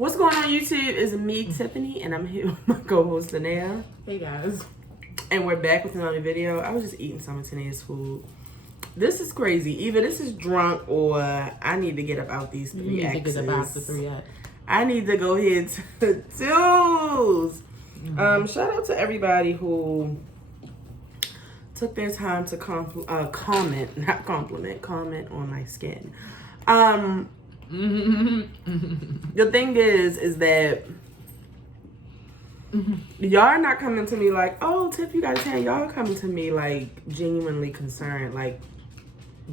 What's going on YouTube is me, Tiffany, and I'm here with my co-host, Tanea. Hey guys. And we're back with another video. I was just eating some of Tanea's food. This is crazy. Either this is drunk or I need to get up out these 3 X's. You need to get up out the 3 X. I need to go ahead to 2s. Shout out to everybody who took their time to comment on my skin. The thing is that y'all are not coming to me like, oh, Tiff, you gotta tell. Y'all are coming to me like genuinely concerned, like,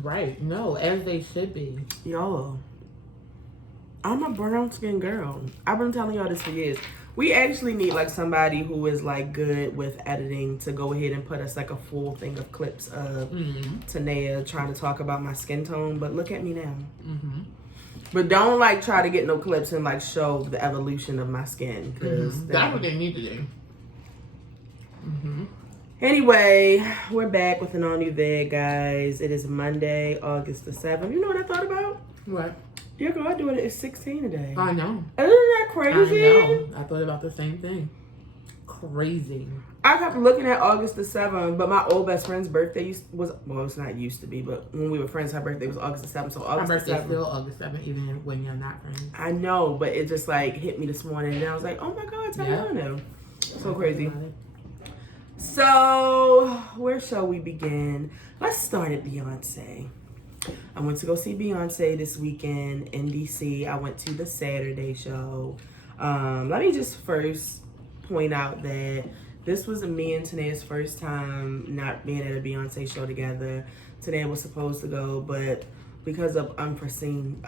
right? No, as they should be. Y'all, I'm a brown skinned girl. I've been telling y'all this for years. We actually need like somebody who is like good with editing to go ahead and put us like a full thing of clips of Tanea trying to talk about my skin tone. But look at me now. But don't like try to get no clips and like show the evolution of my skin, because that's what they need to do. Anyway, we're back with an all new vid, guys. It is Monday, August the 7th. You know what I thought about? What? Your girl doing it is 16 today. I know. Isn't that crazy? I know. I thought about the same thing. Crazy. I kept looking at August the 7th, but my old best friend's birthday was, well, it's not used to be, but when we were friends, her birthday was August the 7th. So August my birthday's the 7th. still August 7th, even when you're not friends. I know, but it just like hit me this morning, and I was like, oh my God, Tatiana. So crazy. So, where shall we begin? Let's start at Beyonce. I went to go see Beyonce this weekend in DC. I went to the Saturday show. Let me just first point out that this was me and Tanea's first time not being at a Beyonce show together. Tanea was supposed to go, but because of unforeseen,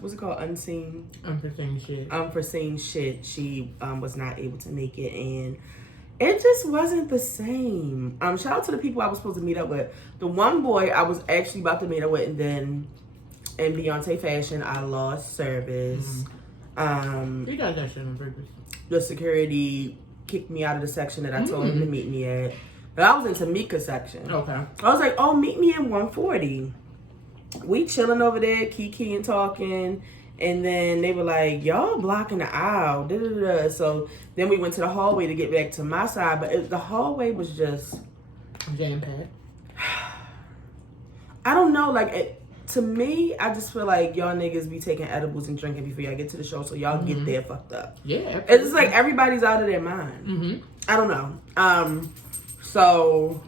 what's it called? Unforeseen shit, she was not able to make it, and it just wasn't the same. Shout out to the people I was supposed to meet up with. The one boy I was actually about to meet up with, and then in Beyonce fashion, I lost service. You got that shit on purpose. The security kicked me out of the section that I told him to meet me at. But I was in Tamika's section. Okay. I was like, oh, meet me in 140. We chilling over there, kiki and talking. And then they were like, y'all blocking the aisle. Da, da, da, da. So then we went to the hallway to get back to my side. But the hallway was just jam-packed. I don't know. Like, to me, I just feel like y'all niggas be taking edibles and drinking before y'all get to the show. So y'all get there fucked up. Yeah. Absolutely. It's just like everybody's out of their mind. I don't know. So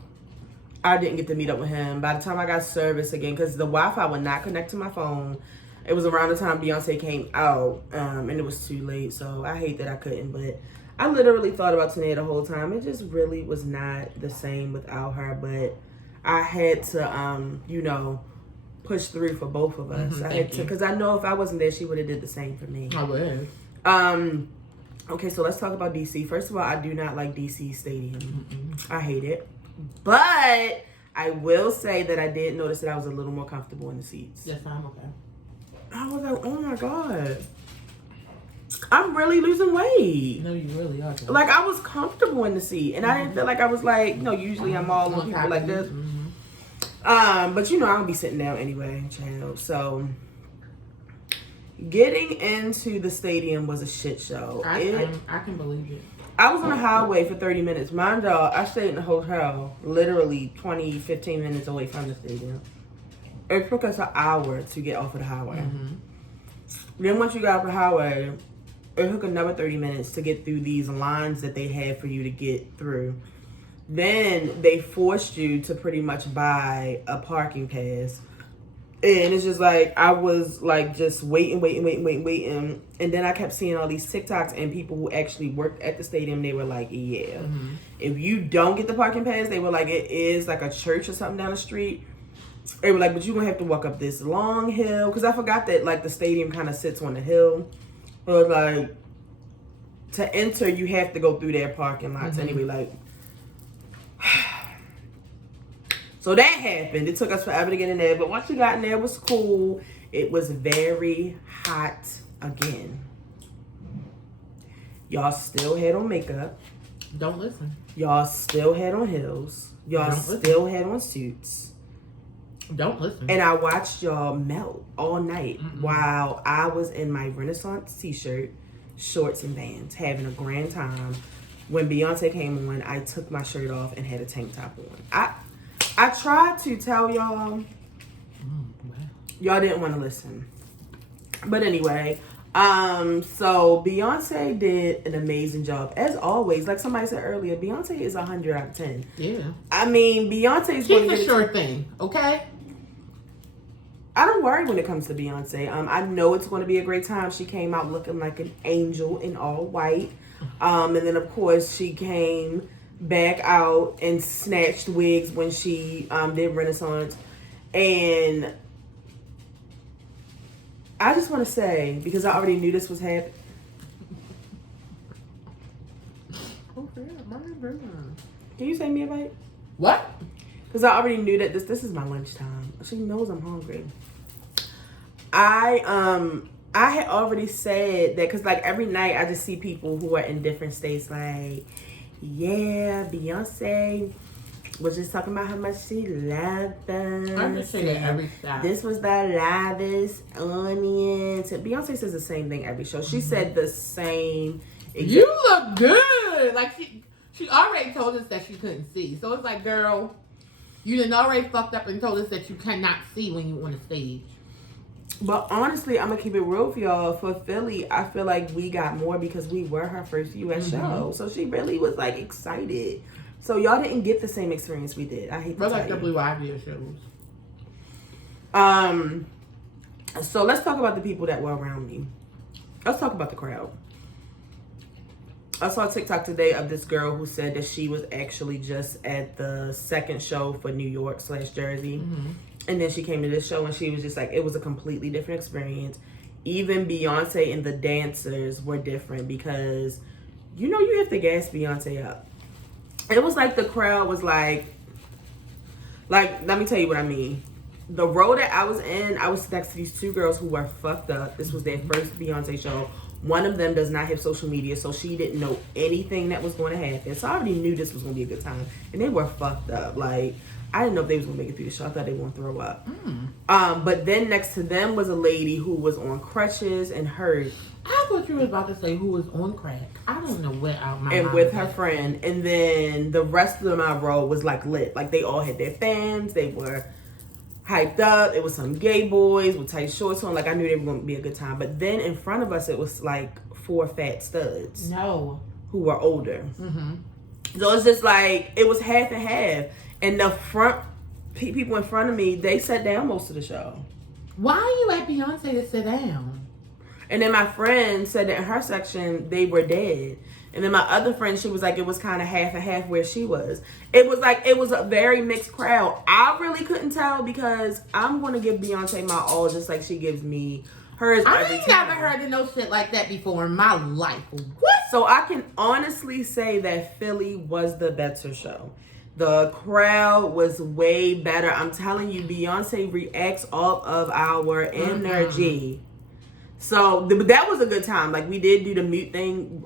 I didn't get to meet up with him. By the time I got service again, because the Wi-Fi would not connect to my phone. It was around the time Beyonce came out, and it was too late, so I hate that I couldn't, but I literally thought about Tanea the whole time. It just really was not the same without her, but I had to, you know, push through for both of us. I had to, because I know if I wasn't there, she would have did the same for me. I would. Okay, so let's talk about DC. First of all, I do not like DC Stadium. I hate it, but I will say that I did notice that I was a little more comfortable in the seats. Yes, I'm okay. I was like, oh my God, I'm really losing weight. No, you really are. Like, I was comfortable in the seat, and I didn't feel like I was like, you know, usually I'm all on people like this. But you know, I don't be sitting down anyway, child. So getting into the stadium was a shit show. I can believe it. I was on the highway for 30 minutes. Mind y'all, I stayed in the hotel literally 15 minutes away from the stadium. It took us an hour to get off of the highway. Then once you got off the highway, it took another 30 minutes to get through these lines that they had for you to get through. Then they forced you to pretty much buy a parking pass. And it's just like, I was like just waiting. And then I kept seeing all these TikToks and people who actually worked at the stadium. They were like, yeah, if you don't get the parking pass, they were like, it is like a church or something down the street. They were like, but you're going to have to walk up this long hill. Because I forgot that, like, the stadium kind of sits on the hill. But, like, to enter, you have to go through their parking lots. Anyway, like. So that happened. It took us forever to get in there. But once we got in there, it was cool. It was very hot again. Y'all still had on makeup. Don't listen. Y'all still had on heels. Y'all still had on suits. Don't listen. And I watched y'all melt all night while I was in my Renaissance t-shirt, shorts and Vans, having a grand time. When Beyonce came on, I took my shirt off and had a tank top on. I tried to tell y'all, y'all didn't want to listen. But anyway, so Beyonce did an amazing job. As always, like somebody said earlier, Beyonce is 100 out of 10. Yeah. I mean, Beyonce's She's a sure thing, okay? I don't worry when it comes to Beyonce. I know it's going to be a great time. She came out looking like an angel in all white. And then, of course, she came back out and snatched wigs when she did Renaissance. And I just want to say, because I already knew this was happening. Can you say me a bite? What? Because I already knew that this is my lunchtime. She knows I'm hungry. I had already said that because like every night I just see people who are in different states like, yeah, Beyonce was just talking about how much she loved us. I'm just saying that every stop. This was the loudest audience. Beyonce says the same thing every show. She said the same. You look good. Like she already told us that she couldn't see. So it's like, girl, you done already fucked up and told us that you cannot see when you on the stage. But honestly, I'm gonna keep it real for y'all. For Philly, I feel like we got more because we were her first US show. So she really was like excited. So y'all didn't get the same experience we did. I hate to But tell like the you. Blue Ivy shows. So let's talk about the people that were around me. Let's talk about the crowd. I saw a TikTok today of this girl who said that she was actually just at the second show for New York / Jersey. And then she came to this show and she was just like, it was a completely different experience. Even Beyonce and the dancers were different because, you know, you have to gas Beyonce up. It was like the crowd was like, let me tell you what I mean. The row that I was in, I was next to these two girls who were fucked up. This was their first Beyonce show. One of them does not have social media, so she didn't know anything that was going to happen. So I already knew this was going to be a good time. And they were fucked up. Like, I didn't know if they was going to make it through the show. I thought they were going to throw up. But then next to them was a lady who was on crutches and hurt. I thought you were about to say who was on crack. I don't know where out my And mind with was. her friend. And then the rest of my row was like lit. Like they all had their fans. They were hyped up. It was some gay boys with tight shorts on. Like I knew they were going to be a good time. But then in front of us, it was like 4 fat studs. No. Who were older. So it's just like, it was half and half. And the front people in front of me, they sat down most of the show. Why are you at Beyonce to sit down? And then my friend said that in her section, they were dead. And then my other friend, she was like, it was kind of half and half where she was. It was like, it was a very mixed crowd. I really couldn't tell because I'm going to give Beyonce my all just like she gives me hers every I ain't time. never heard of no shit like that before in my life. What? So I can honestly say that Philly was the better show. The crowd was way better. I'm telling you, Beyonce reacts off of our energy. So that was a good time. Like we did do the mute thing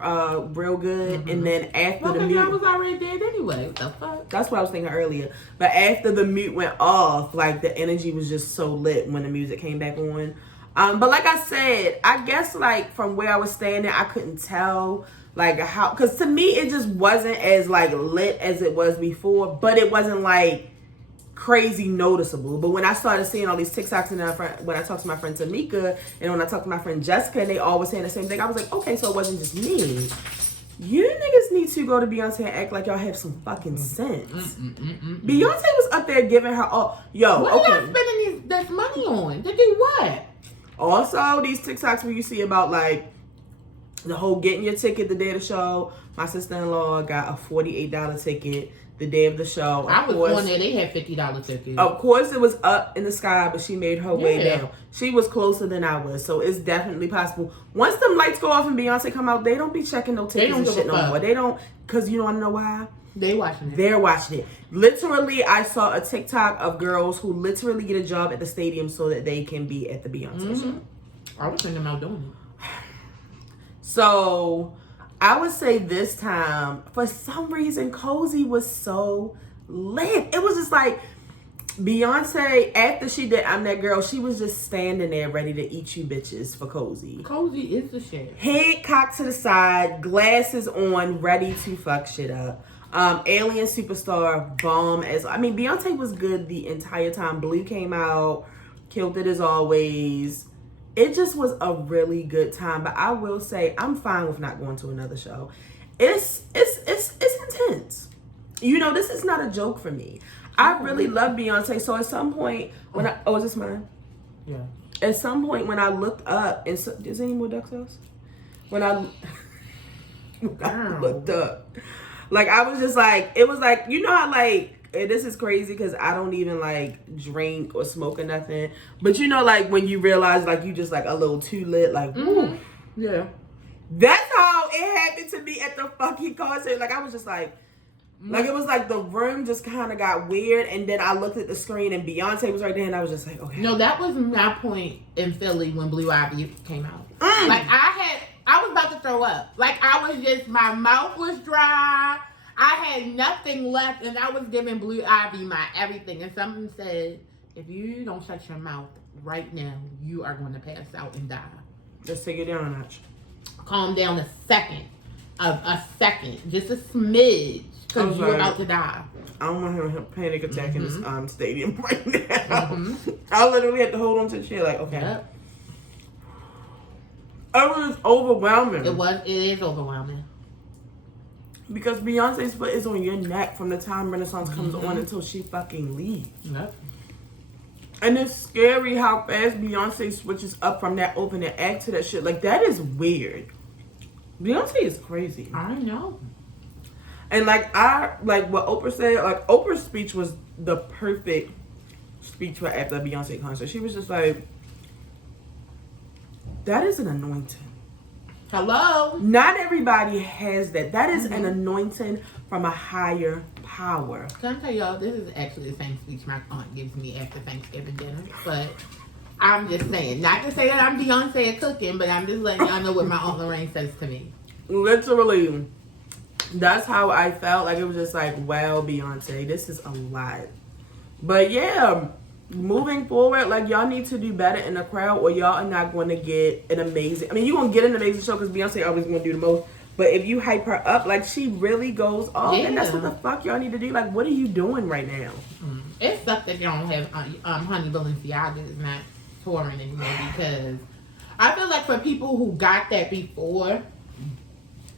real good. And then after the mute, I was already dead anyway. What the fuck? that's what I was thinking earlier. But after the mute went off, like the energy was just so lit when the music came back on. But like I said, I guess like from where I was standing, I couldn't tell like how, because to me it just wasn't as like lit as it was before, but it wasn't like crazy noticeable. But when I started seeing all these TikToks and then when I talked to my friend Tamika and when I talked to my friend Jessica, and they all were saying the same thing, I was like, okay, so it wasn't just me. You niggas need to go to Beyonce and act like y'all have some fucking sense. Beyonce was up there giving her all. Yo, what okay. are y'all spending this money on? To do what? Also, these TikToks where you see about like the whole getting your ticket the day of the show. My sister-in-law got a $48 ticket the day of the show. I was on there. They had $50 tickets. Of course, it was up in the sky, but she made her way down. She was closer than I was, so it's definitely possible. Once them lights go off and Beyonce come out, they don't be checking no tickets and shit no more. They don't, because you don't know why? They watching it. They're watching it. Literally, I saw a TikTok of girls who literally get a job at the stadium so that they can be at the Beyonce show. I was thinking about doing it. So I would say this time, for some reason, Cozy was so lit. It was just like, Beyonce, after she did I'm That Girl, she was just standing there ready to eat you bitches for Cozy. Cozy is the shit. Head cocked to the side, glasses on, ready to fuck shit up. Alien Superstar, bomb as... I mean, Beyonce was good the entire time. Blue came out, killed it as always. It just was a really good time. But I will say, I'm fine with not going to another show. It's intense. You know, this is not a joke for me. I really love Beyonce. So at some point, when I... Oh, is this mine? Yeah. At some point when I looked up... And so, is there any more duck sauce? When I looked up... Like, I was just like... It was like... You know how, like... And this is crazy because I don't even, like, drink or smoke or nothing. But you know, like, when you realize, like, you just, like, a little too lit. Like, ooh. Yeah. That's how it happened to me at the fucking concert. Like, I was just like... Like, it was like the room just kind of got weird. And then I looked at the screen and Beyonce was right there. And I was just like, okay. No, that was my point in Philly when Blue Ivy came out. Like, I was about to throw up. Like, I was just, my mouth was dry. I had nothing left. And I was giving Blue Ivy my everything. And someone said, if you don't shut your mouth right now, you are going to pass out and die. Let's take it down a notch. Calm down a second. A second. Just a smidge. Because you're about to die. I don't want to have a panic attack in this stadium right now. I literally had to hold on to the chair like, okay. Yep. It was overwhelming. It is overwhelming. Because Beyonce's foot is on your neck from the time Renaissance comes on until she fucking leaves. Yep. And it's scary how fast Beyonce switches up from that opening act to that shit. Like, that is weird. Beyonce is crazy. I know. And like what Oprah said, like Oprah's speech was the perfect speech for after the Beyonce concert. She was just like, that is an anointing. Hello? Not everybody has that. That is an anointing from a higher power. Can I tell y'all, this is actually the same speech my aunt gives me after Thanksgiving dinner. But I'm just saying, not to say that I'm Beyonce at cooking, but I'm just letting y'all know what my Aunt Lorraine says to me. Literally. That's how I felt. Like, it was just like, wow, Beyonce, this is a lot. But yeah, moving forward, like, y'all need to do better in the crowd or y'all are not going to get an amazing... I mean, you're going to get an amazing show because Beyonce always going to do the most. But if you hype her up, like, she really goes off. Yeah. And that's what the fuck y'all need to do. Like, what are you doing right now? It sucks that y'all don't have Honey Balenciaga is not touring anymore because I feel like for people who got that before...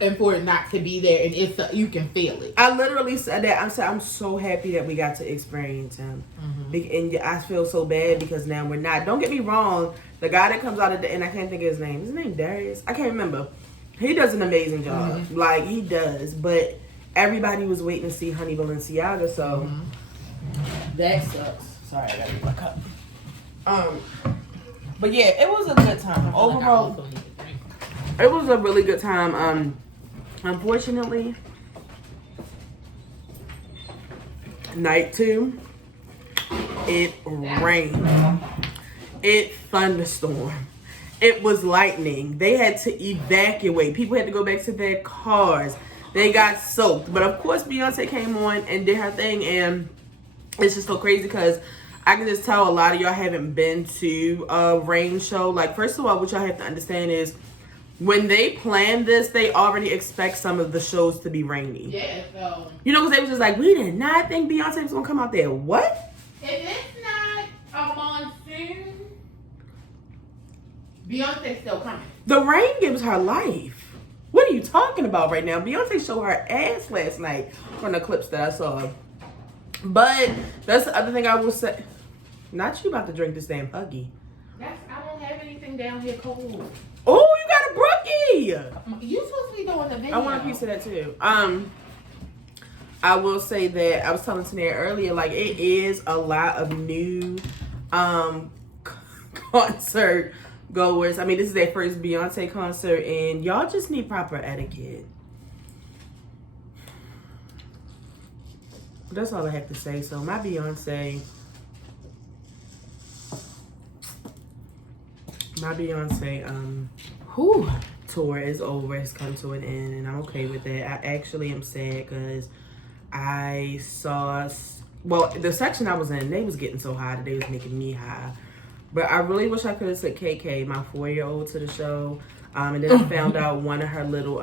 And for it not to be there, and it's you can feel it. I literally said that. I'm so happy that we got to experience him, and I feel so bad because now we're not. Don't get me wrong. The guy that comes out of and I can't think of his name. His name Darius. I can't remember. He does an amazing job. Like he does, but everybody was waiting to see Honey Balenciaga, so that sucks. Sorry, I gotta get my cup. But yeah, it was a good time overall. It was a really good time. Unfortunately, night 2, it rained. It thunderstormed. It was lightning. They had to evacuate. People had to go back to their cars. They got soaked. But of course, Beyonce came on and did her thing. And it's just so crazy because I can just tell a lot of y'all haven't been to a rain show. Like, first of all, what y'all have to understand is when they plan this, they already expect some of the shows to be rainy. Yeah, so... You know, because they was just like, we did not think Beyonce was going to come out there. What? If it's not a monsoon, Beyonce's still coming. The rain gives her life. What are you talking about right now? Beyonce showed her ass last night from the clips that I saw. But that's the other thing I will say. Not you about to drink this damn Huggy. I don't have anything down here cold. Oh, you got a brookie. You supposed to be doing the video. I want a piece of that too. I will say that I was telling Tanair earlier, like it is a lot of new concert goers. I mean, this is their first Beyonce concert, and y'all just need proper etiquette. That's all I have to say. So my Beyonce tour is over. It's come to an end, and I'm okay with that. I actually am sad because I saw well, the section I was in, they was getting so high that they was making me high. But I really wish I could have took KK, my 4-year-old, to the show. And then I found out one of her little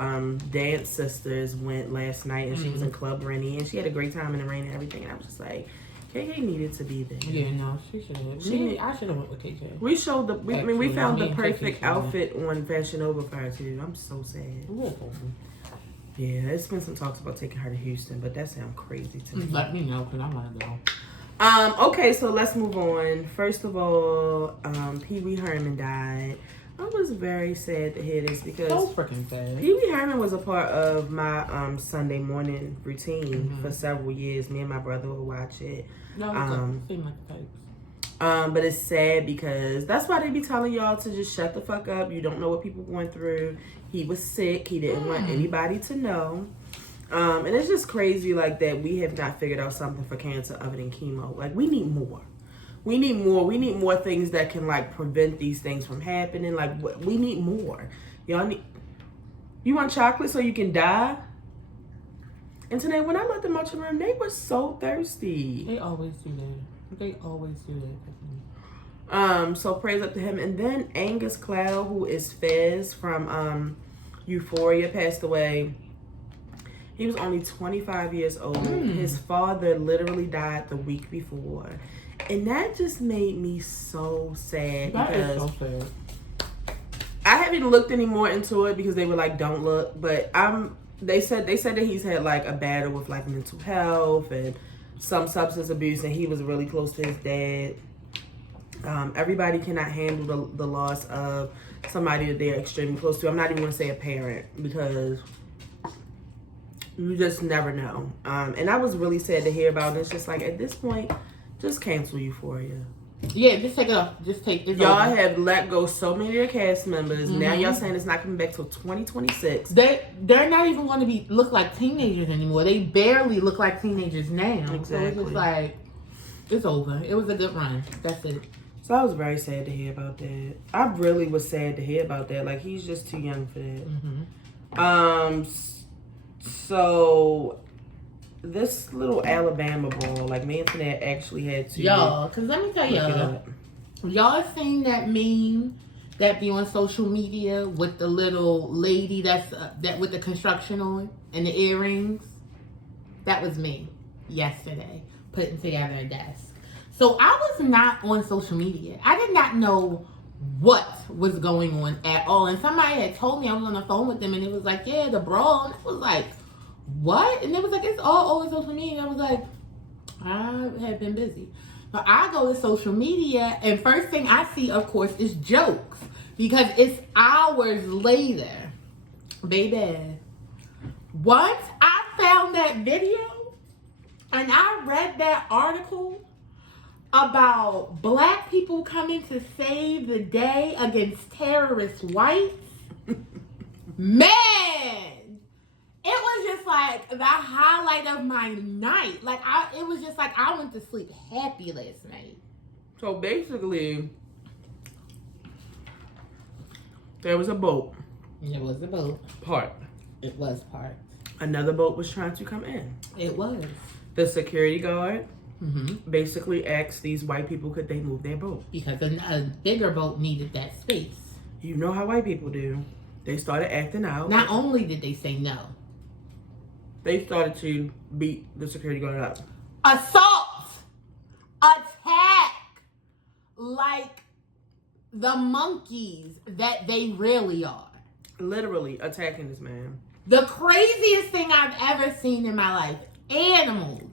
dance sisters went last night, and she was in Club Rennie, and she had a great time in the rain and everything. And I was just like, KK needed to be there. Yeah, no, she should have. I should have went with KK. We showed we found the perfect outfit on Fashion Nova for her too. I'm so sad. Yeah, there's been some talks about taking her to Houston, but that sounds crazy to me. Let me know, because I want to go. Okay, so let's move on. First of all, Pee Wee Herman died. I was very sad to hear this because so freaking sad. Pee Wee Herman was a part of my Sunday morning routine for several years. Me and my brother would watch it. No, seem like the types. But it's sad because that's why they be telling y'all to just shut the fuck up. You don't know what people going through. He was sick. He didn't want anybody to know. And it's just crazy like that we have not figured out something for cancer other than chemo. Like, we need more. We need more. We need more things that can, like, prevent these things from happening. Like, we need more. Y'all need... You want chocolate so you can die? And today, when I let them out the room, they were so thirsty. They always do that. So praise up to him. And then Angus Cloud, who is Fez from Euphoria, passed away. He was only 25 years old. His father literally died the week before. And that just made me so sad. That is so sad. I haven't looked any more into it because they were like, don't look. But they said that he's had like a battle with like mental health and some substance abuse, and he was really close to his dad. Everybody cannot handle the loss of somebody that they're extremely close to. I'm not even going to say a parent because you just never know. And I was really sad to hear about it. It's just like, at this point, just cancel Euphoria. Yeah, just take it off. Just take it. Y'all have let go so many of your cast members. Now y'all saying it's not coming back till 2026. They're not even going to look like teenagers anymore. They barely look like teenagers now. Exactly. So it's just like, it's over. It was a good run. That's it. So I was very sad to hear about that. I really was sad to hear about that. Like, he's just too young for that. So this little Alabama ball, like, me and Tanette actually had to. Y'all, because let me tell y'all seen that meme that be on social media with the little lady that with the construction on and the earrings? That was me yesterday, putting together a desk. So I was not on social media. I did not know what was going on at all. And somebody had told me, I was on the phone with them, and it was like, yeah, the Brawl. And I was like, what? And it was like, it's all over social media. And I was like, I have been busy. So I go to social media, and first thing I see, of course, is jokes. Because it's hours later. Baby. Once I found that video, and I read that article about black people coming to save the day against terrorist whites, man, it was just like the highlight of my night. Like, it was just like I went to sleep happy last night. So basically, there was a boat. It was a boat. Parked. It was parked. Another boat was trying to come in. It was. The security guard basically asked these white people, could they move their boat? Because a bigger boat needed that space. You know how white people do. They started acting out. Not only did they say no, they started to beat the security guard up. Assault! Attack! Like the monkeys that they really are. Literally attacking this man. The craziest thing I've ever seen in my life. Animals.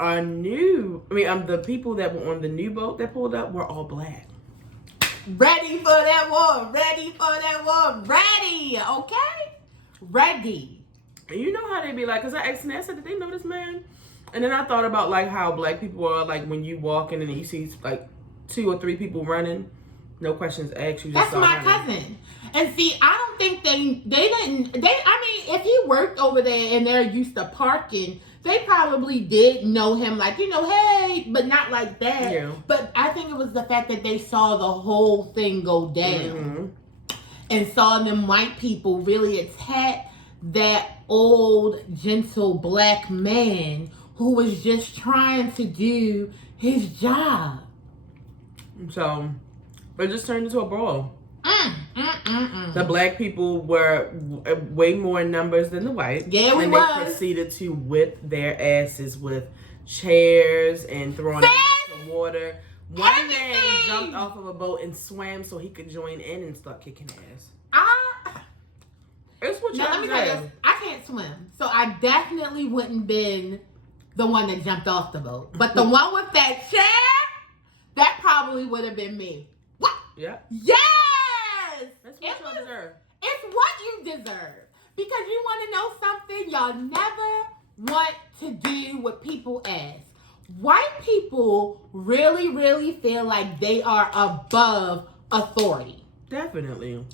The people that were on the new boat that pulled up were all black. Ready for that war. Ready for that war. Ready. Okay? Ready. And you know how they be like, because I asked them, I said, did they know this man? And then I thought about like how black people are, like when you walk in and you see like 2 or 3 people running, no questions asked. You just That's my cousin. And see, I don't think I mean, if he worked over there and they're used to parking, they probably did know him, like, hey, but not like that. Yeah. But I think it was the fact that they saw the whole thing go down and saw them white people really attack that old, gentle black man who was just trying to do his job. So it just turned into a brawl. The black people were way more in numbers than the white. Yeah, we and was. they proceeded to whip their asses with chairs and throwing them into water. One man jumped off of a boat and swam so he could join in and start kicking ass. It's what now, let me tell you this. I can't swim, so I definitely wouldn't been the one that jumped off the boat. But the one with that chair, that probably would have been me. What? Yeah. Yes! That's what you deserve. It's what you deserve. Because you want to know something y'all never want to do what people ask. White people really, really feel like they are above authority. Definitely.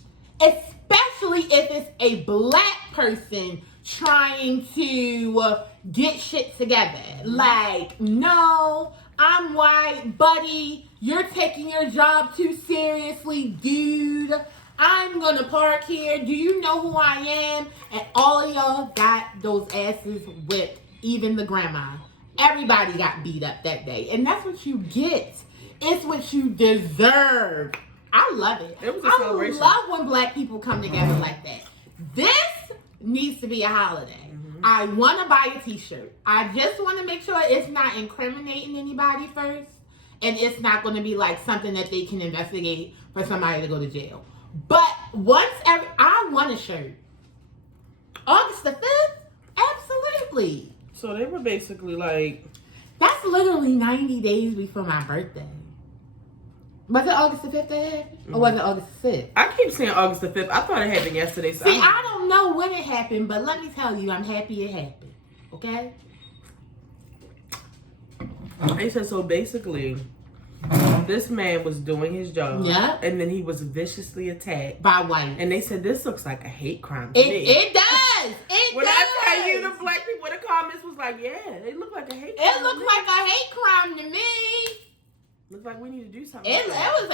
Especially if it's a black person trying to get shit together. Like, no, I'm white, buddy. You're taking your job too seriously, dude. I'm gonna park here. Do you know who I am? And all of y'all got those asses whipped, even the grandma. Everybody got beat up that day. And that's what you get. It's what you deserve. I love it. It was a celebration. I love when black people come together like that. This needs to be a holiday. I want to buy a t-shirt. I just want to make sure it's not incriminating anybody first. And it's not going to be like something that they can investigate for somebody to go to jail. But I want a shirt. August the 5th? Absolutely. So they were basically like... That's literally 90 days before my birthday. Was it August the 5th that happened? Or was it August the 6th? I keep saying August the 5th. I thought it happened yesterday. So see, I don't know when it happened, but let me tell you, I'm happy it happened. Okay? They said, so basically, this man was doing his job. Yeah. And then he was viciously attacked. By white. And they said, this looks like a hate crime to me. It does. It when does. I tell you, the black people in the comments was like, yeah, they look like a hate crime. It looked like a hate crime to me. Looks like we need to do something. That was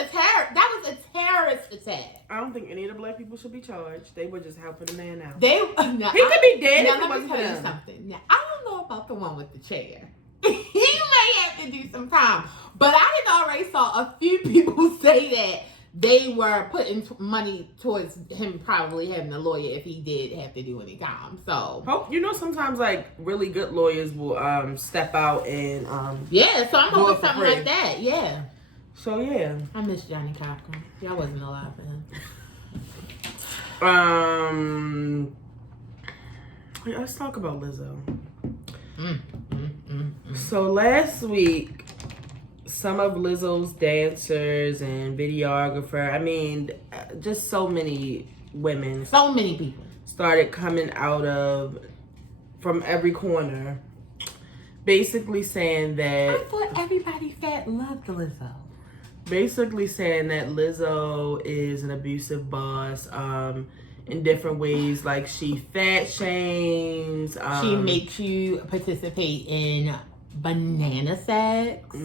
a terrorist attack. I don't think any of the black people should be charged. They were just helping the man out. He could be dead if it let me wasn't tell for you them. something. Now, I don't know about the one with the chair. He may have to do some time. But I had already saw a few people say that they were putting money towards him probably having a lawyer if he did have to do any time. So sometimes like really good lawyers will step out and yeah. So I'm hoping something like that. Yeah. So yeah. I miss Johnny Cochran. Y'all wasn't alive for him. Let's talk about Lizzo. So last week, some of Lizzo's dancers and videographer, I mean, just so many women. So many people. Started coming out from every corner, basically saying that... I thought everybody fat loved Lizzo. Basically saying that Lizzo is an abusive boss in different ways. Like, she fat shames. She makes you participate in banana sex.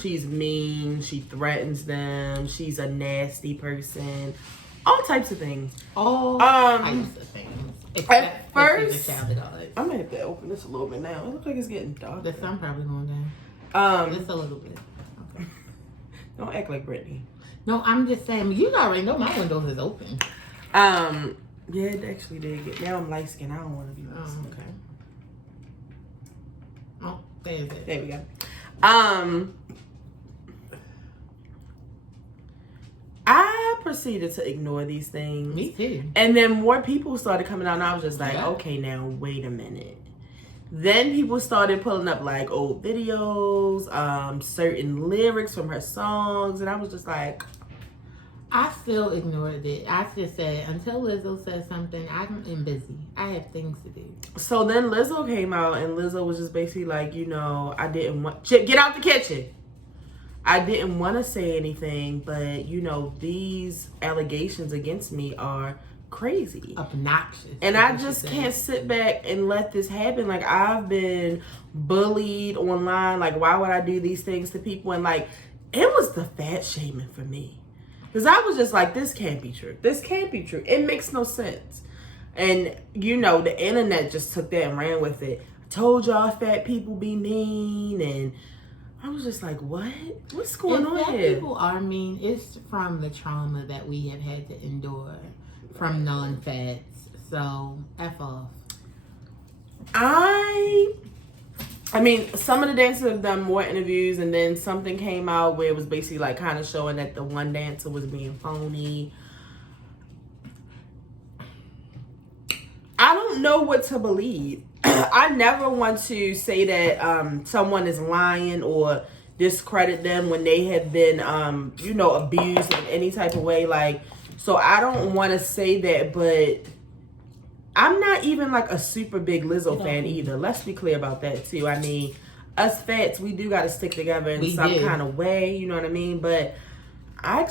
She's mean. She threatens them. She's a nasty person. All types of things. All types of things. At first, I'm gonna have to open this a little bit now. It looks like it's getting dark. The sun probably going down. Just a little bit. Okay. Don't act like Brittany. No, I'm just saying. You already know my windows is open. Yeah, it actually did get. Now I'm light skinned. I don't want to be light skinned. Okay. Oh, there's it. There we go. I proceeded to ignore these things. Me too. And then more people started coming out, and I was just like, Yeah. okay, now wait a minute. Then people started pulling up like old videos, certain lyrics from her songs, and I was just like, I still ignored it. I just said, until Lizzo says something, I'm busy. I have things to do. So then Lizzo came out, and Lizzo was just basically like, I didn't want... Chip, get out the kitchen. I didn't want to say anything, but, these allegations against me are crazy. Obnoxious. And I just can't sit back and let this happen. Like, I've been bullied online. Like, why would I do these things to people? And, like, it was the fat shaming for me. Because I was just like, this can't be true. This can't be true. It makes no sense. And, the internet just took that and ran with it. told y'all fat people be mean, and I was just like, what? What's going on fat here? People are mean. It's from the trauma that we have had to endure from non-fats. So, F off. I mean, some of the dancers have done more interviews, and then something came out where it was basically like kind of showing that the one dancer was being phony. I don't know what to believe. I never want to say that someone is lying or discredit them when they have been, abused in any type of way. Like, so I don't want to say that, but I'm not even like a super big Lizzo fan either. Let's be clear about that too. I mean, us fats, we do got to stick together in some kind of way. You know what I mean? But I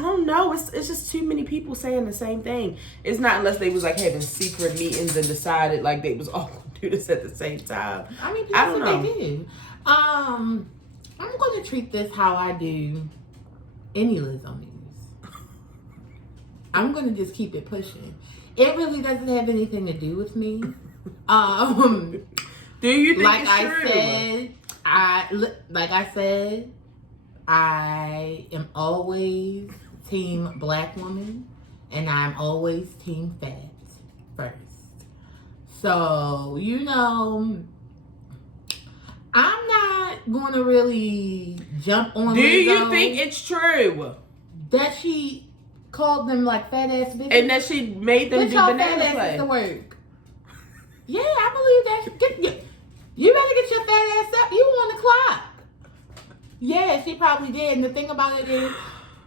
don't know. It's just too many people saying the same thing. It's not unless they was like having secret meetings and decided like they was all gonna do this at the same time. I mean, that's what they do. I'm going to treat this how I do any Lizzo news. I'm going to just keep it pushing. It really doesn't have anything to do with me. Do you think like it's I true? said, I am always team black woman, and I'm always team fat first. So, I'm not going to really jump on Do Lizzo you think it's true? that she called them like fat ass bitches? And that she made them Get do your banana fat play? asses to work. Yeah, I believe that. You better get your fat ass up. You on the clock. Yeah, she probably did. And the thing about it is,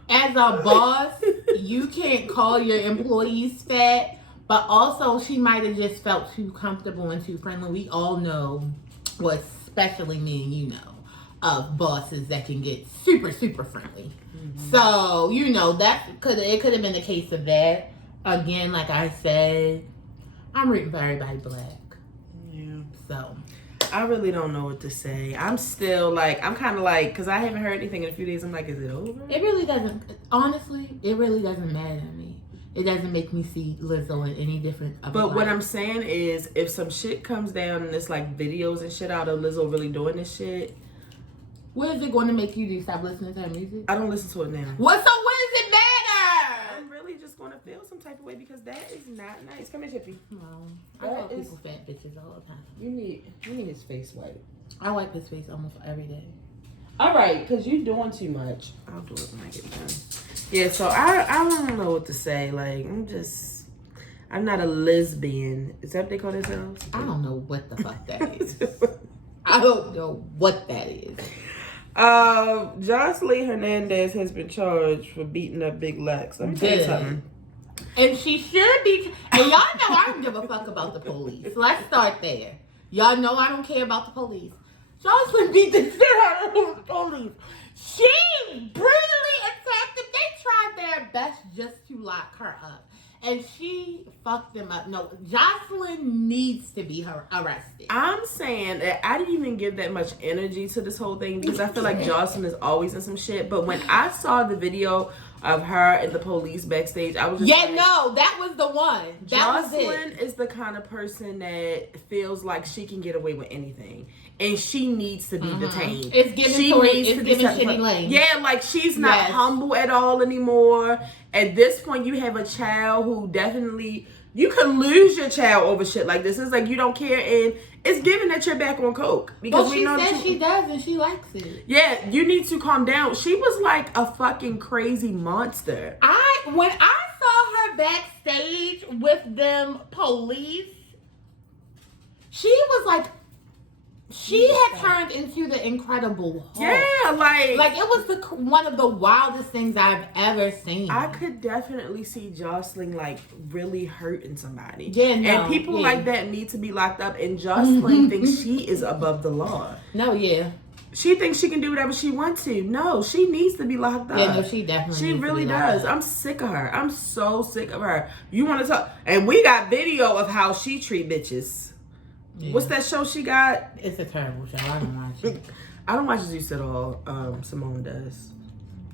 as a boss, you can't call your employees fat. But also, she might have just felt too comfortable and too friendly. We all know, well, especially me and you know, of bosses that can get super, super friendly. Mm-hmm. So, it could have been the case of that. Again, like I said, I'm rooting for everybody black. Yeah. So, I really don't know what to say. I'm still like, I'm kind of like, because I haven't heard anything in a few days. I'm like, is it over? It really doesn't, honestly, it really doesn't matter to me. It doesn't make me see Lizzo in any different. But what I'm saying is, if some shit comes down and it's like videos and shit out of Lizzo really doing this shit, what is it going to make you do? Stop listening to her music? I don't listen to it now. So what does it matter? I'm really just going to feel some type of way because that is not nice. Come here, Chippy. No, I call people fat bitches all the time. You need his face wiped. I wipe his face almost every day. All right, because you're doing too much. I'll do it when I get done. Yeah, so I don't know what to say. Like, I'm not a lesbian. Is that what they call themselves? I don't know what the fuck that is. I don't know what that is. Joseline Hernandez has been charged for beating up Big Lex. Let me tell you something. And she should be. And y'all know I don't give a fuck about the police. Let's start there. Y'all know I don't care about the police. Joseline beat the shit out of the police. She brutally attacked them. They tried their best just to lock her up. And she fucked them up. No, Joseline needs to be arrested. I'm saying that I didn't even give that much energy to this whole thing because I feel like Joseline is always in some shit. But when I saw the video of her and the police backstage, I was just that was the one. Joseline is the kind of person that feels like she can get away with anything. And she needs to be detained. It's giving Shitty Lane. Yeah, like she's not humble at all anymore. At this point, you have a child who definitely, you could lose your child over shit like this. It's like you don't care, and it's given that you're back on coke. Because she says she does, and she likes it. Yeah, you need to calm down. She was like a fucking crazy monster. When I saw her backstage with them police, she was like, she had turned into the Incredible Hulk. Yeah, like it was one of the wildest things I've ever seen. I could definitely see Joseline like really hurting somebody. Yeah, no, and people like that need to be locked up. And Joseline thinks she is above the law. No, yeah. She thinks she can do whatever she wants to. No, she needs to be locked up. Yeah, no, she definitely. She really does. I'm sick of her. I'm so sick of her. You want to talk? And we got video of how she treat bitches. Yeah. What's that show she got? It's a terrible show. I don't watch it. I don't watch Zeus at all. Simone does.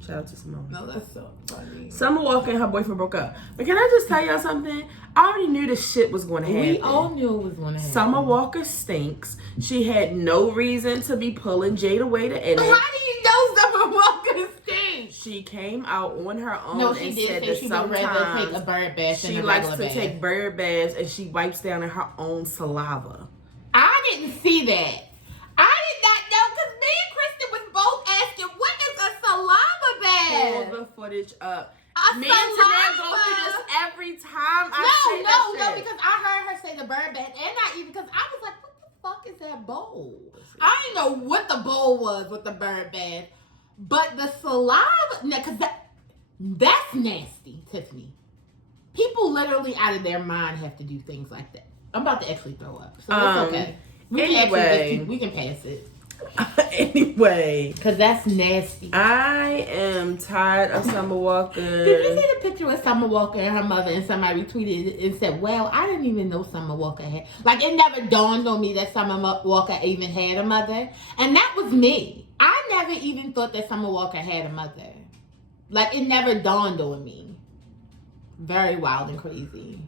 Shout out to Simone. No, that's so funny. Summer Walker and her boyfriend broke up. But can I just tell y'all something? I already knew this shit was going to happen. We all knew it was going to happen. Summer Walker stinks. She had no reason to be pulling Jade away to end it. How do you know Summer Walker stinks? She came out on her own No, she and did said say that she would rather take a bird bath than she a likes regular to bath. take bird baths and she wipes down in her own saliva. I didn't see that. I did not know because me and Kristen was both asking, what is a saliva bath? Pull the footage up. A Me and Tanette go saliva? through this every time I say that shit. because I heard her say the bird bath, and not even because I was like, what the fuck is that bowl? I didn't know what the bowl was with the bird bath, but the saliva, because that's nasty, Tiffany. People literally out of their mind have to do things like that. I'm about to actually throw up, so it's okay. We can pass it. Anyway, because that's nasty. I am tired of Summer Walker. Did you see the picture with Summer Walker and her mother, and somebody retweeted it and said, well, I didn't even know Summer Walker had, like, it never dawned on me that Summer Walker even had a mother, and that was me. I never even thought that Summer Walker had a mother. Like, it never dawned on me. Very wild and crazy.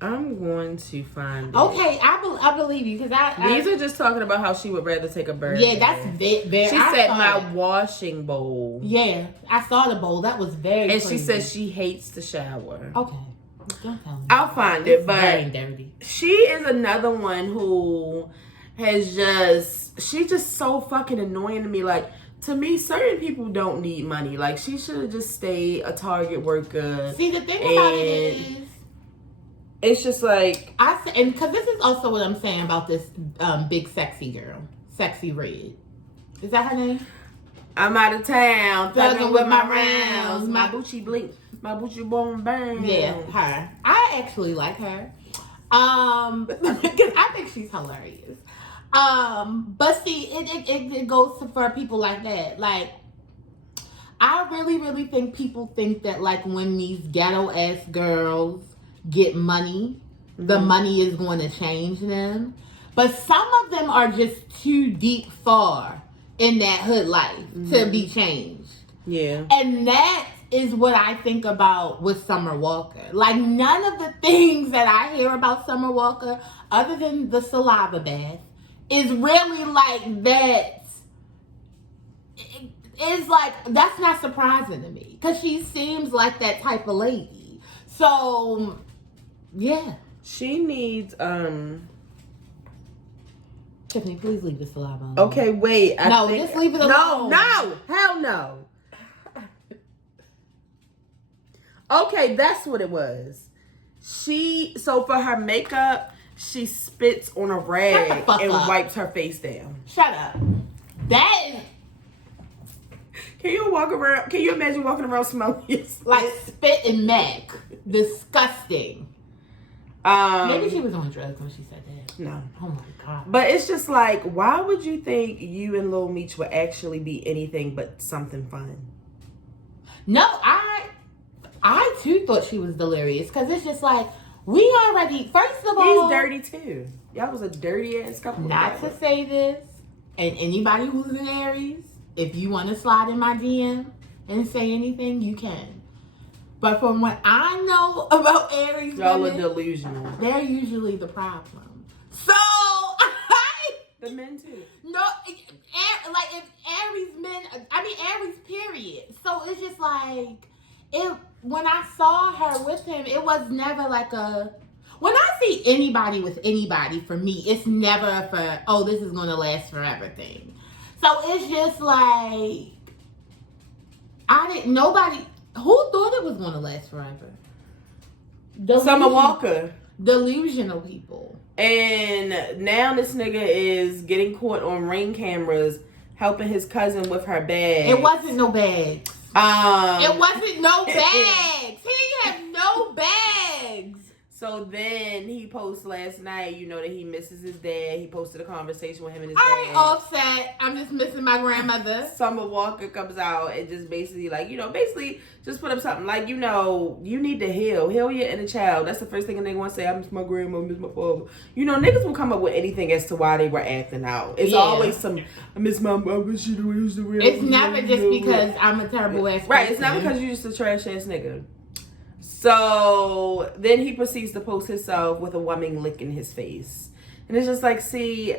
I'm going to find it. Okay, I believe you, because These are just talking about how she would rather take a bird yeah, bath. that's very. She said my washing bowl. Yeah, I saw the bowl. That was very. And crazy. she said she hates to shower. Okay, don't tell me. I'll find it, but very dirty. she is another one who has she's just so fucking annoying to me. Like, to me, certain people don't need money. Like, she should have just stayed a Target worker. See, the thing about it is, it's just like, and because this is also what I'm saying about this big sexy girl, Sexy Red. Is that her name? I'm out of town, thugging with my rounds, my Bucci blink, my Bucci boom bang. Yeah, her. I actually like her. Because I think she's hilarious. But see, it goes for people like that. Like, I really, really think people think that, like, when these ghetto ass girls get money, the money is going to change them. But some of them are just too deep far in that hood life to be changed. Yeah. And that is what I think about with Summer Walker. Like, none of the things that I hear about Summer Walker, other than the saliva bath, is really like that. It's like, that's not surprising to me, because she seems like that type of lady. So, yeah. She needs, Tiffany, please leave the saliva alone. Okay, wait. Just leave it alone. No, hell no. Okay, that's what it was. So for her makeup, she spits on a rag and wipes her face down. Shut up. That is... Can you imagine walking around smelling your spit? Like spit and mac. Disgusting. Maybe she was on drugs when she said that. No. Oh my God. But it's just like, why would you think you and Lil Meech would actually be anything but something fun? No, I too thought she was delirious, because it's just like, we already, first of all, he's dirty too. Y'all was a dirty ass couple. Not to say this, and anybody who's an Aries, if you want to slide in my DM and say anything, you can. But from what I know about Aries y'all women, are delusional. They're usually the problem. So the men too. No, like, if Aries men, Aries period. So it's just like, when I saw her with him, it was never like when I see anybody with anybody, for me, it's never this is going to last forever thing. So it's just like, who thought it was going to last forever? Summer Walker. Delusional people. And now this nigga is getting caught on Ring cameras helping his cousin with her bag. It wasn't no bags. It wasn't no bags. He didn't have no bags. So then he posted last night, you know, that he misses his dad. He posted a conversation with him and his I dad. ain't offset. I'm just missing my grandmother. Summer Walker comes out and just basically like, you know, basically just put up something like, you know, you need to heal. Heal your inner child. That's the first thing a nigga want to say. I miss my grandma, I miss my father. You know, niggas will come up with anything as to why they were acting out. It's always some, I miss my mom, she the way used to real. It's never just because I'm a terrible ass person. Right, it's not because you're just a trash ass nigga. So then he proceeds to post himself with a woman licking his face. And it's just like, see,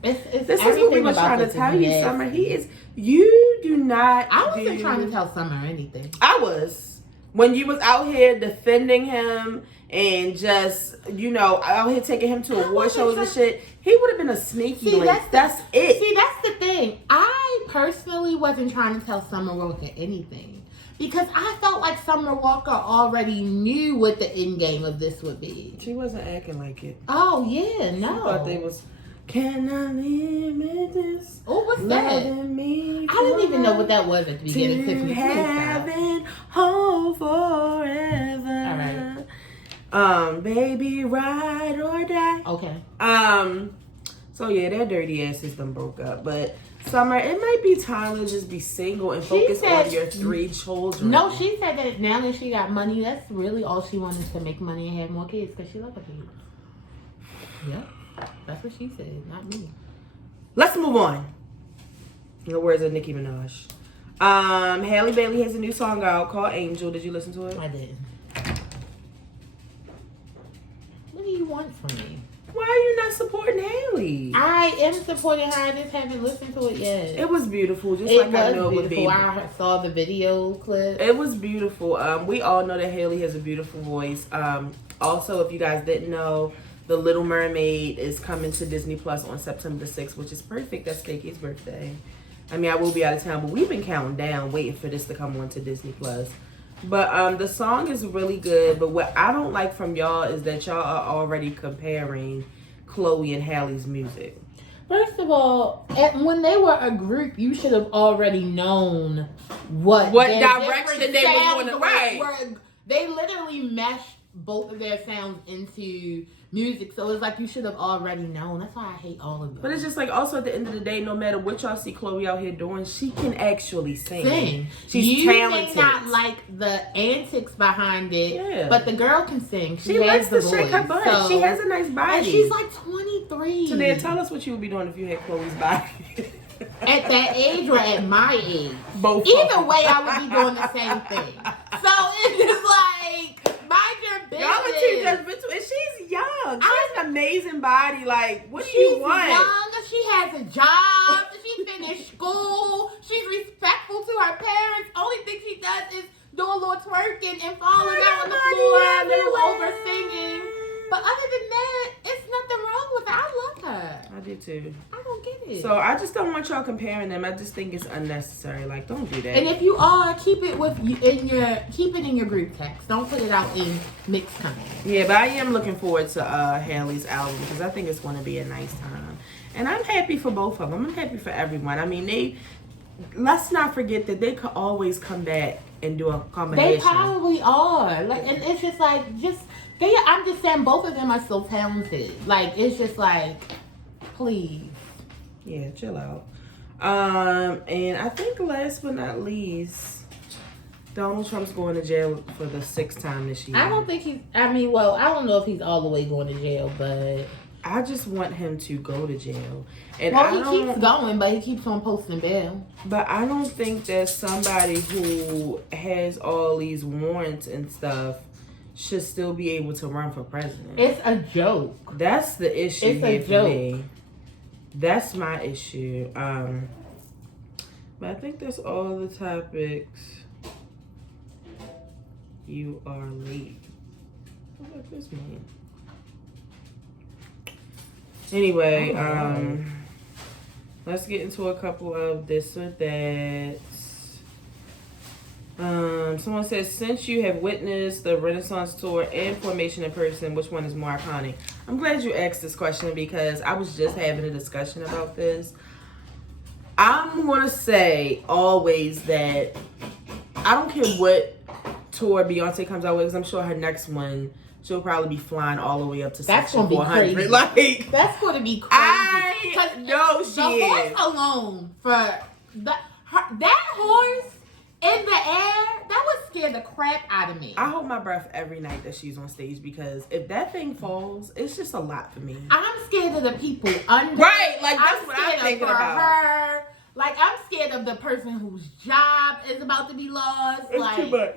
this is what we were trying to tell you, Summer. You do not. I wasn't trying to tell Summer anything. I was. When you was out here defending him and just, you know, out here taking him to award shows and shit, he would have been a sneaky link. That's it. See, that's the thing. I personally wasn't trying to tell Summer Walker anything. Because I felt like Summer Walker already knew what the end game of this would be. She wasn't acting like it. Oh, yeah, no. She thought they was, can I limit this? Oh, what's that? I didn't even know what that was at the beginning. To heaven, hold forever. All right. Baby, ride or die. Okay. So yeah, their dirty asses done broke up, but Summer, it might be time to just be single and focus on your 3 children. No, she said that now that she got money, that's really all she wanted, to make money and have more kids because she loves her kids. Yeah, that's what she said, not me. Let's move on. In the words of Nicki Minaj. Halle Bailey has a new song out called Angel. Did you listen to it? I did. What do you want from me? Why are you not supporting Haley? I am supporting her. I just haven't listened to it yet. It was beautiful, just like I know it would be. I saw the video clip. It was beautiful. We all know that Haley has a beautiful voice. Also, if you guys didn't know, The Little Mermaid is coming to Disney Plus on September 6th, which is perfect. That's KK's birthday. I mean, I will be out of town, but we've been counting down, waiting for this to come on to Disney Plus. But the song is really good. But what I don't like from y'all is that y'all are already comparing Chloe and Halle's music. First of all, when they were a group, you should have already known what direction they was going to write. They literally meshed both of their sounds into music, so it's like you should have already known. That's why I hate all of them. But it's just like, also at the end of the day, no matter what y'all see Chloe out here doing, she can actually sing. She's talented. You may not like the antics behind it, but the girl can sing. She likes to shake her butt. So, she has a nice body. And she's like 23. So then tell us what you would be doing if you had Chloe's body. At that age or at my age? Both. Either way, I would be doing the same thing. So it's just like, mind your business. Y'all are too judgmental. And she's young. She has an amazing body. Like, what do you want? She's young. She has a job. She finished school. She's respectful to her parents. Only thing she does is do a little twerking and falling out on the floor, a little over singing. But other than that, it's nothing wrong with her. I love her. I do too. I don't get it. So I just don't want y'all comparing them. I just think it's unnecessary. Like, don't do that. And if you are, keep it in your group text. Don't put it out in mixed company. Yeah, but I am looking forward to Haley's album because I think it's going to be a nice time. And I'm happy for both of them. I'm happy for everyone. I mean, let's not forget that they could always come back and do a combination. They probably are. Like, and it's just like, I'm just saying both of them are so talented. Like, it's just like, please. Yeah, chill out. And I think last but not least, Donald Trump's going to jail for the 6th time this year. I don't think I don't know if he's all the way going to jail, but I just want him to go to jail. And he keeps going, but he keeps on posting bail. But I don't think that somebody who has all these warrants and stuff should still be able to run for president. It's a joke. That's the issue. It's here a for joke. me. That's my issue. But I think that's all the topics. You are late. What does this mean? Anyway, let's get into a couple of this or that. Someone says, since you have witnessed the Renaissance tour and Formation in person, which one is more iconic? I'm glad you asked this question because I was just having a discussion about this. I'm going to say always that I don't care what tour Beyonce comes out with, because I'm sure her next one she'll probably be flying all the way up to That's section gonna be 400. crazy. Like, that's gonna be crazy. I know she the horse is. alone for that horse in the air, that would scare the crap out of me. I hold my breath every night that she's on stage because if that thing falls, it's just a lot for me. I'm scared of the people under. Right, like that's what I'm thinking for about. her. Like I'm scared of the person whose job is about to be lost. It's like too much.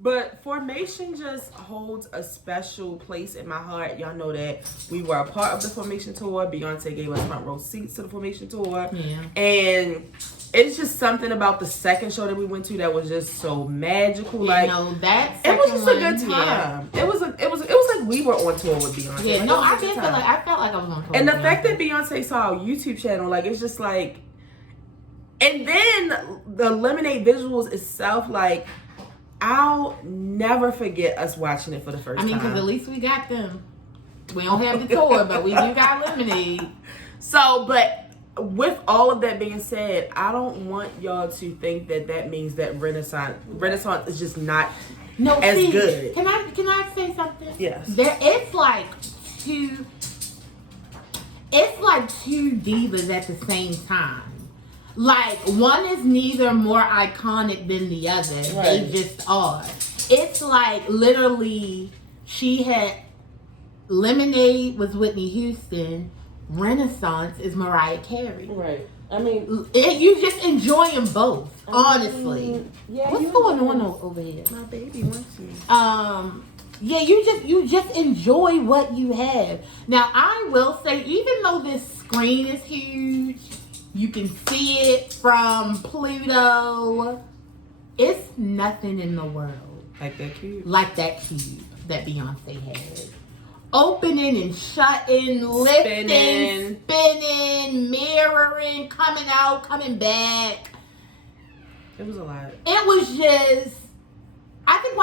But Formation just holds a special place in my heart. Y'all know that we were a part of the Formation tour. Beyonce gave us front row seats to the Formation tour. Yeah. And it's just something about the second show that we went to that was just so magical. Like, that it was just a good one, time. Yeah. It was like we were on tour with Beyonce. Yeah, like, no, I did feel like I felt like I was on tour. And the with fact that Beyonce. Beyonce saw our YouTube channel, like, it's just like, and then the Lemonade visuals itself, like, I'll never forget us watching it for the first time. I mean, because at least we got them. We don't have the tour, but we do got Lemonade. So, but with all of that being said, I don't want y'all to think that that means that Renaissance is just not as good. Can I say something? Yes. It's like two divas at the same time. Like, one is neither more iconic than the other. Right. They just are. It's like, literally, she had Lemonade was Whitney Houston. Renaissance is Mariah Carey. Right. I mean, You just enjoy them both, honestly. Yeah. What's going on over here? My baby wants you. Yeah, you just enjoy what you have. Now, I will say, even though this screen is huge, you can see it from Pluto. It's nothing in the world Like that cube. like that cube that Beyonce had. Opening and shutting, lifting, spinning, mirroring, coming out, coming back. It was a lot. It was just, I think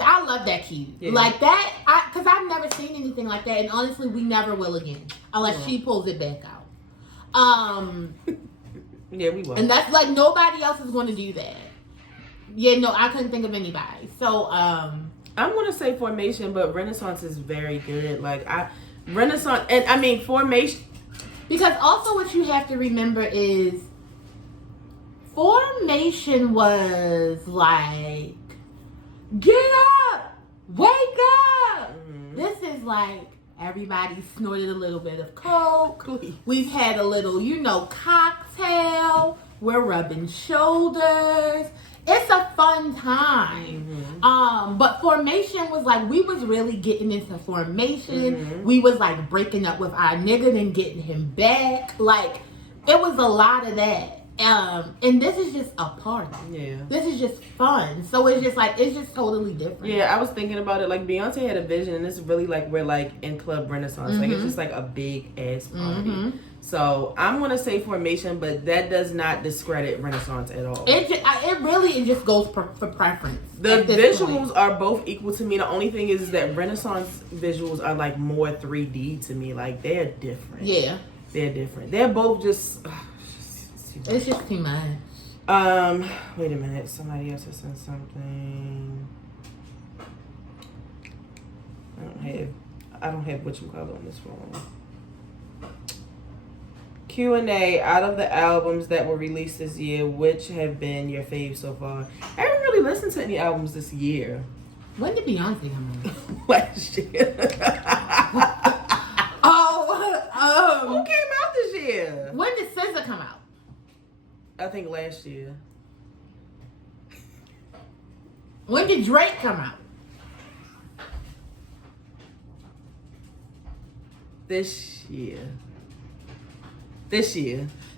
I love that cube. Yeah. Like that, because I've never seen anything like that. And honestly, we never will again. Unless she pulls it back out. Yeah, we will. And that's like, nobody else is going to do that. Yeah, no, I couldn't think of anybody. So, I'm going to say Formation, but Renaissance is very good. Like, Formation. Because also what you have to remember is Formation was like, get up, wake up. Mm-hmm. This is like, everybody snorted a little bit of coke. We've had a little, cocktail. We're rubbing shoulders. It's a fun time. Mm-hmm. But Formation was like, we was really getting into Formation. Mm-hmm. We was like breaking up with our nigga and getting him back. Like, it was a lot of that. And this is just a party. Yeah. This is just fun. So it's just totally different. Yeah, I was thinking about it. Like, Beyonce had a vision, and it's really like we're like in Club Renaissance. Mm-hmm. Like, it's just like a big ass party. Mm-hmm. So I'm gonna say Formation, but that does not discredit Renaissance at all. It just goes for preference. The visuals are both equal to me. The only thing is that Renaissance visuals are like more 3D to me. Like, they're different. Yeah, they're different. They're both just. It's just too much. Wait a minute. Somebody else has said something. I don't have whatchamacallit on this phone. Q&A, out of the albums that were released this year, which have been your fave so far? I haven't really listened to any albums this year. When did Beyonce come out? Last year. Who came out this year? When did SZA come out? I think last year. When did Drake come out? This year. Those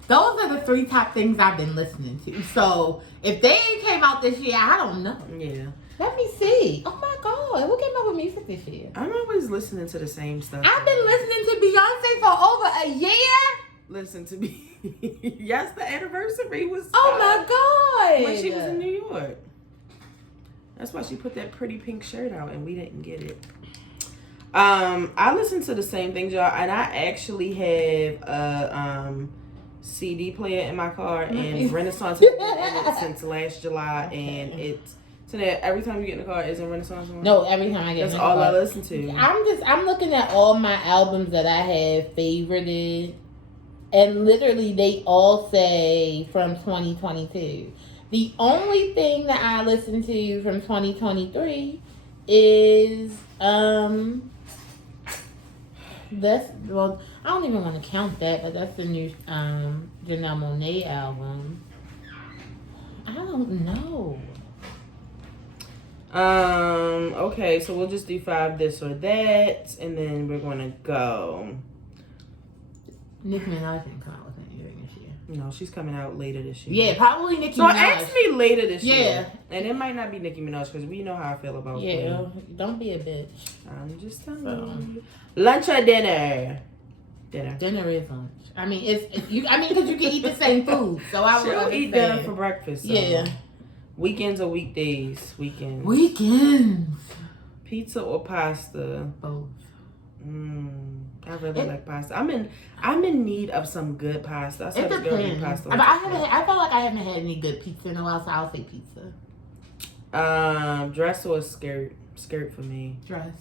are the 3 top things I've been listening to. So if they came out this year, I don't know. Yeah. Let me see. Oh my God, who came out with music this year? I'm always listening to the same stuff. I've been listening to Beyonce for over a year. Listen to me. Yes, the anniversary was. Oh my God! When she was in New York. That's why she put that pretty pink shirt out, and we didn't get it. I listen to the same things, y'all, and I actually have a CD player in my car, and Renaissance has been in it since last July, and it So that every time you get in the car, isn't Renaissance on? No, every time I get in That's the all car. I listen to. I'm looking at all my albums that I have favorited, and literally they all say from 2022. The only thing that I listen to from 2023 is that's, well, I don't even want to count that, but that's the new Janelle Monáe album. I don't know. Okay, so we'll just do 5 this or that, and then we're gonna go. Nicki Minaj didn't come out with anything this year. No, she's coming out later this year. Yeah, probably Nicki So Minaj. ask me later this year. Yeah. And it might not be Nicki Minaj because we know how I feel about Yeah, Queen. don't be a bitch. I'm just telling you. Lunch or dinner? Dinner. Dinner is lunch. I mean, it's you. I mean, because you can eat the same food. So I She'll would eat dinner for breakfast. So. Yeah. Weekends or weekdays? Weekends. Weekends. Pizza or pasta? Both. I really like pasta. I'm in need of some good pasta. I said It to go eat depends. pasta. But I feel like I haven't had any good pizza in a while, so I'll say pizza. Dress or skirt? Skirt for me. Dress.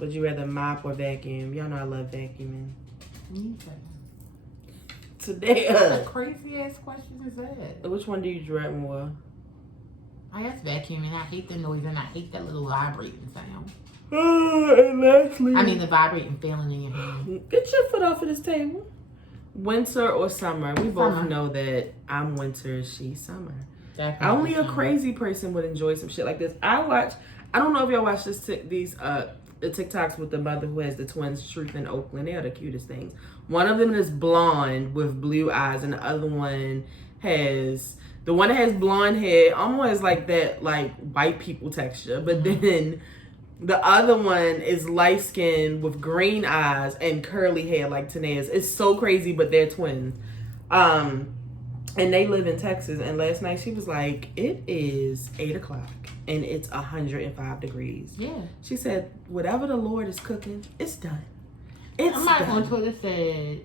Would you rather mop or vacuum? Y'all know I love vacuuming. Today, What crazy ass question is that? which one do you dread more? I guess vacuuming. I hate the noise and I hate that little vibrating sound. And lastly, I mean the vibrating feeling in your hand. get your foot off of this table. Winter or summer? We both Summer. know that I'm winter, she's summer. Definitely Only a summer. crazy person would enjoy some shit like this. I don't know if y'all watch the TikToks with the mother who has the twins, Truth and Oakland. They are the cutest things. One of them is blonde with blue eyes, and the other one the one that has blonde hair almost like that, like white people texture, but then the other one is light skinned with green eyes and curly hair like Tanae's. It's so crazy, but they're twins. And they live in Texas. And last night she was like, it is 8:00 and it's 105 degrees. Yeah. She said, whatever the Lord is cooking, it's done. It's Somebody done. on Twitter said,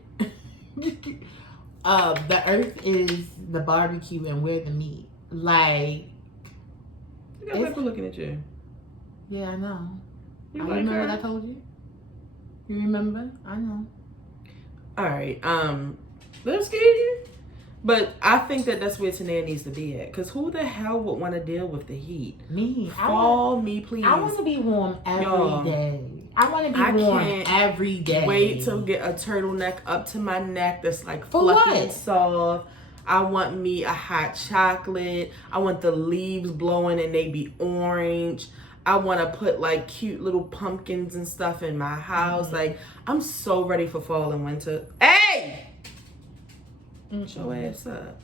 the earth is the barbecue and we're the meat. Like, You got people looking at you. yeah, I know. You I like remember her? what I told you? You remember? I know. All right. They'll scare you. But I think that's where Tanae needs to be at. Because who the hell would want to deal with the heat? Me. Fall me, please. I want to be warm every Y'all, day. I want to be I warm can't every day. Wait to get a turtleneck up to my neck that's like For fluffy what? and soft. I want me a hot chocolate. I want the leaves blowing and they be orange. I want to put like cute little pumpkins and stuff in my house. Mm-hmm. Like, I'm so ready for fall and winter. Hey! Get your ass up.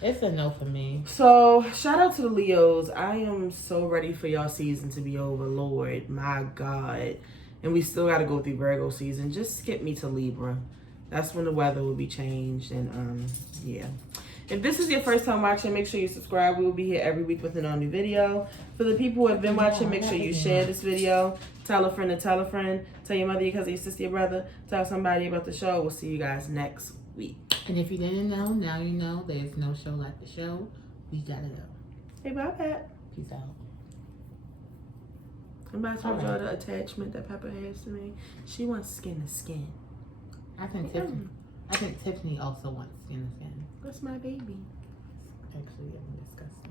It's a no for me. So, shout out to the Leos. I am so ready for y'all season to be over. Lord, my God. And we still got to go through Virgo season. Just skip me to Libra. That's when the weather will be changed. And, yeah. If this is your first time watching, make sure you subscribe. We will be here every week with a new video. For the people who have been watching, make sure you share this video. Tell a friend to tell a friend. Tell your mother, your cousin, your sister, your brother. Tell somebody about the show. We'll see you guys next week. And if you didn't know, now you know. There's no show like the show. We gotta go. Hey, bye, Pat. Peace out. Somebody told y'all the attachment that Pepper has to me. She wants skin to skin. I think Tiffany also wants skin to skin. That's my baby. Actually, I'm disgusting.